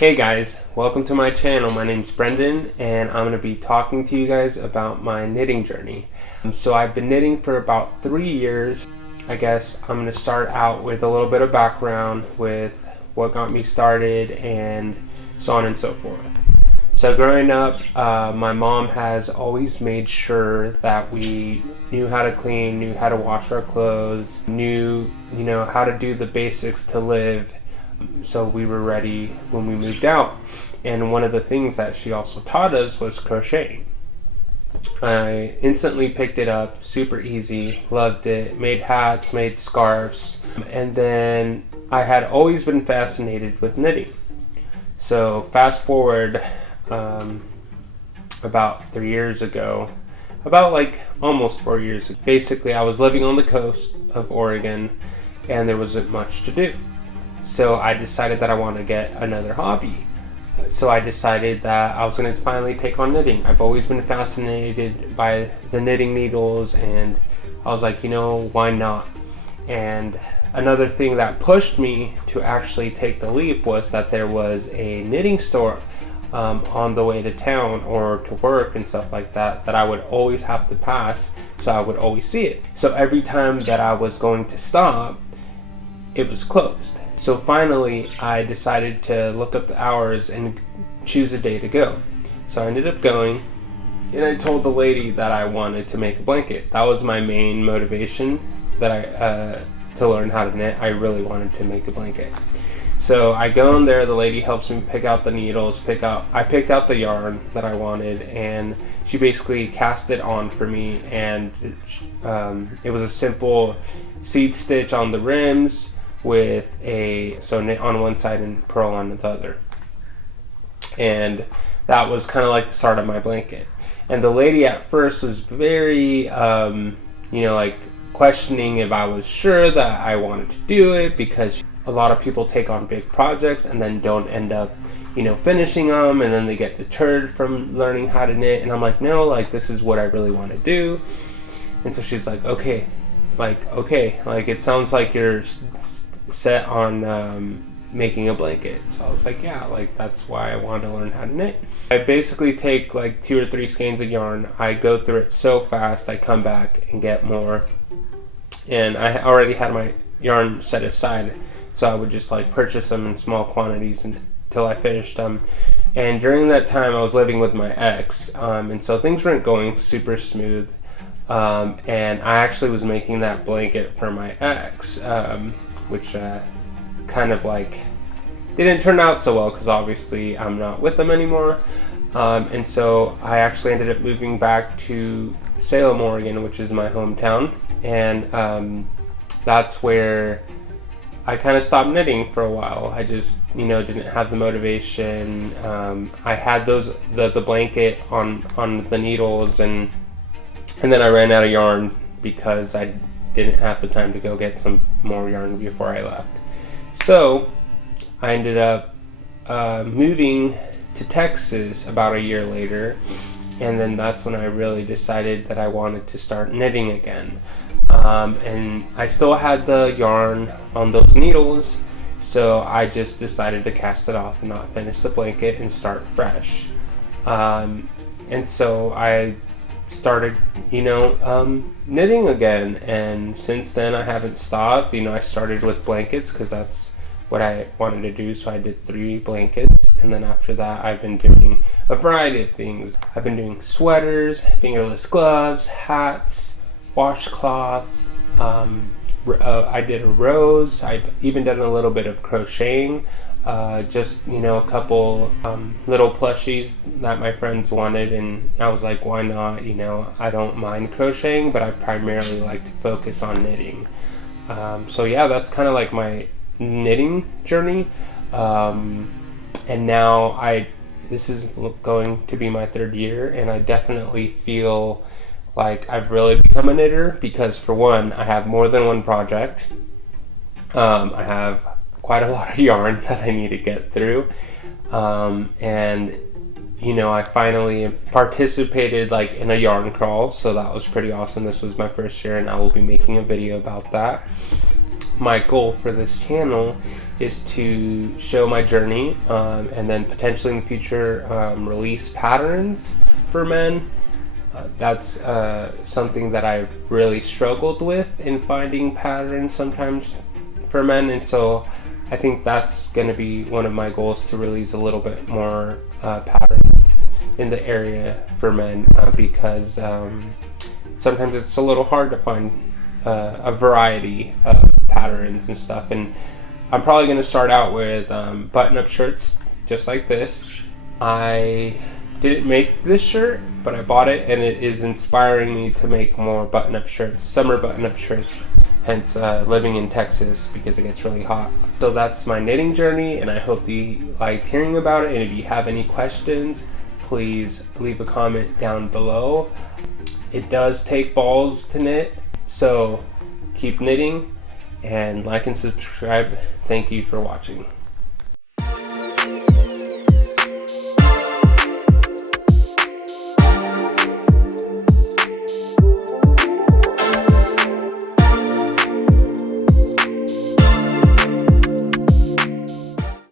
Hey guys, welcome to my channel. My name's Brendan and I'm going to be talking to you guys about my knitting journey. So I've been knitting for about 3 years. I guess I'm going to start out with a little bit of background with what got me started and so on and so forth. So growing up, my mom has always made sure that we knew how to clean, knew how to wash our clothes, knew, how to do the basics to live. So we were ready when we moved out. And one of the things that she also taught us was crocheting. I instantly picked it up, super easy, loved it, made hats, made scarves. And then I had always been fascinated with knitting. So fast forward about 3 years ago, almost 4 years ago. Basically, I was living on the coast of Oregon and there wasn't much to do. So I decided that I wanted to get another hobby. So I decided that I was going to finally take on knitting. I've always been fascinated by the knitting needles and I was like, why not? And another thing that pushed me to actually take the leap was that there was a knitting store on the way to town or to work and stuff like that I would always have to pass, so I would always see it. So every time that I was going to stop, it was closed. So finally, I decided to look up the hours and choose a day to go. So I ended up going, and I told the lady that I wanted to make a blanket. That was my main motivation to learn how to knit. I really wanted to make a blanket. So I go in there, the lady helps me pick out the needles, I picked out the yarn that I wanted, and she basically cast it on for me, and it was a simple seed stitch on the rims, with knit on one side and purl on the other. And that was kind of like the start of my blanket. And the lady at first was very, questioning if I was sure that I wanted to do it, because a lot of people take on big projects and then don't end up, finishing them, and then they get deterred from learning how to knit. And I'm like, no, this is what I really want to do. And so she's like, okay, it sounds like you're set on making a blanket. So I was like, yeah, that's why I wanted to learn how to knit. I basically take 2 or 3 skeins of yarn. I go through it so fast, I come back and get more. And I already had my yarn set aside, so I would just purchase them in small quantities until I finished them. And during that time, I was living with my ex, and so things weren't going super smooth. And I actually was making that blanket for my ex, which didn't turn out so well, because obviously I'm not with them anymore. And so I actually ended up moving back to Salem, Oregon, which is my hometown. And that's where I kind of stopped knitting for a while. I just, didn't have the motivation. I had the blanket on the needles, and then I ran out of yarn because I didn't have the time to go get some more yarn before I left. So I ended up moving to Texas about a year later, and then that's when I really decided that I wanted to start knitting again. And I still had the yarn on those needles, so I just decided to cast it off and not finish the blanket and start fresh. And so I started, knitting again, and since then I haven't stopped. I started with blankets because that's what I wanted to do, so I did 3 blankets, and then after that I've been doing a variety of things. I've been doing sweaters, fingerless gloves, hats, washcloths. I did a rose. I've even done a little bit of crocheting. Just a couple little plushies that my friends wanted, and I was like, why not? I don't mind crocheting, but I primarily like to focus on knitting. So yeah, that's kind of my knitting journey. And now this is going to be my 3rd year, and I definitely feel like I've really become a knitter, because for one, I have more than one project. I have quite a lot of yarn that I need to get through, and I finally participated in a yarn crawl, so that was pretty awesome. This was my first year, and I will be making a video about that. my goal for this channel is to show my journey, and then potentially in the future release patterns for men. That's something that I've really struggled with in finding patterns sometimes for men, and so I think that's going to be one of my goals, to release a little bit more patterns in the area for men, because sometimes it's a little hard to find a variety of patterns and stuff. And I'm probably going to start out with button-up shirts just like this. I didn't make this shirt, but I bought it, and it is inspiring me to make more button-up shirts, summer button-up shirts, hence living in Texas because it gets really hot. So that's my knitting journey, and I hope you liked hearing about it. And if you have any questions, please leave a comment down below. It does take balls to knit, so keep knitting, and like and subscribe. Thank you for watching.